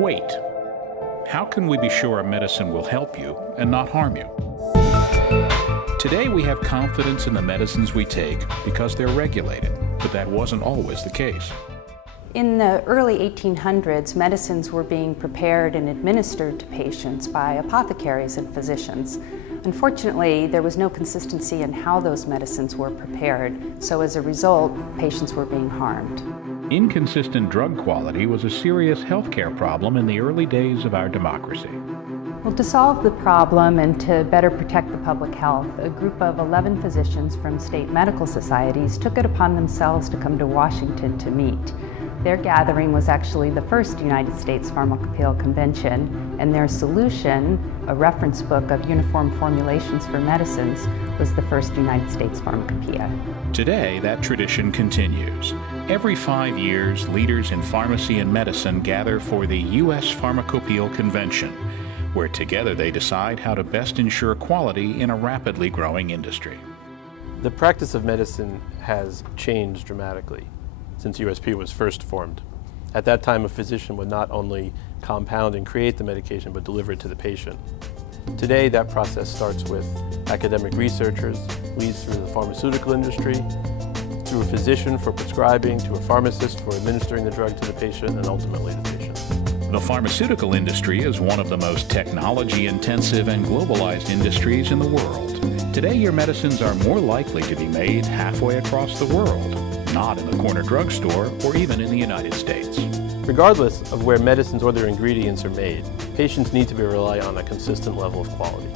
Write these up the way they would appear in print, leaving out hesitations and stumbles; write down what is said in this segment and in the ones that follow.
wait. How can we be sure a medicine will help you and not harm you? Today we have confidence in the medicines we take because they're regulated, but that wasn't always the case. In the early 1800s, medicines were being prepared and administered to patients by apothecaries and physicians. Unfortunately, there was no consistency in how those medicines were prepared, so as a result, patients were being harmed. Inconsistent drug quality was a serious healthcare problem in the early days of our democracy. Well, to solve the problem and to better protect the public health, a group of 11 physicians from state medical societies took it upon themselves to come to Washington to meet. Their gathering was actually the first United States Pharmacopeia Convention, and their solution, a reference book of uniform formulations for medicines, was the first United States Pharmacopeia. Today, that tradition continues. Every 5 years, leaders in pharmacy and medicine gather for the U.S. Pharmacopeia Convention, where together they decide how to best ensure quality in a rapidly growing industry. The practice of medicine has changed dramatically since USP was first formed. At that time, a physician would not only compound and create the medication, but deliver it to the patient. Today, that process starts with academic researchers, leads through the pharmaceutical industry, through a physician for prescribing, to a pharmacist for administering the drug to the patient, and ultimately the patient. The pharmaceutical industry is one of the most technology-intensive and globalized industries in the world. Today, your medicines are more likely to be made halfway across the world, not in the corner drugstore or even in the United States. Regardless of where medicines or their ingredients are made, patients need to be rely on a consistent level of quality.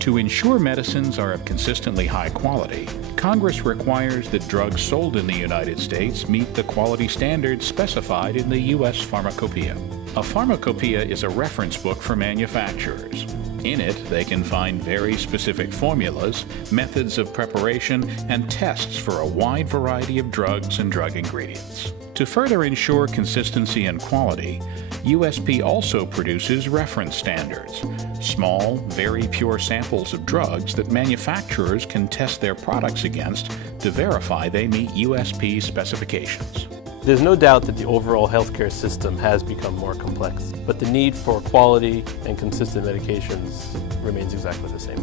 To ensure medicines are of consistently high quality, Congress requires that drugs sold in the United States meet the quality standards specified in the U.S. Pharmacopeia. A pharmacopeia is a reference book for manufacturers. In it, they can find very specific formulas, methods of preparation, and tests for a wide variety of drugs and drug ingredients. To further ensure consistency and quality, USP also produces reference standards, small, very pure samples of drugs that manufacturers can test their products against to verify they meet USP specifications. There's no doubt that the overall healthcare system has become more complex, but the need for quality and consistent medications remains exactly the same.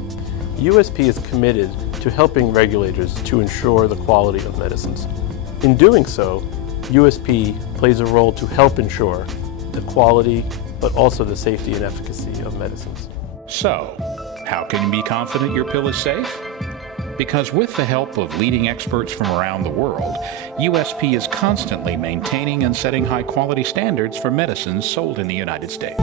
USP is committed to helping regulators to ensure the quality of medicines. In doing so, USP plays a role to help ensure the quality, but also the safety and efficacy of medicines. So, how can you be confident your pill is safe? Because with the help of leading experts from around the world, USP is constantly maintaining and setting high-quality standards for medicines sold in the United States.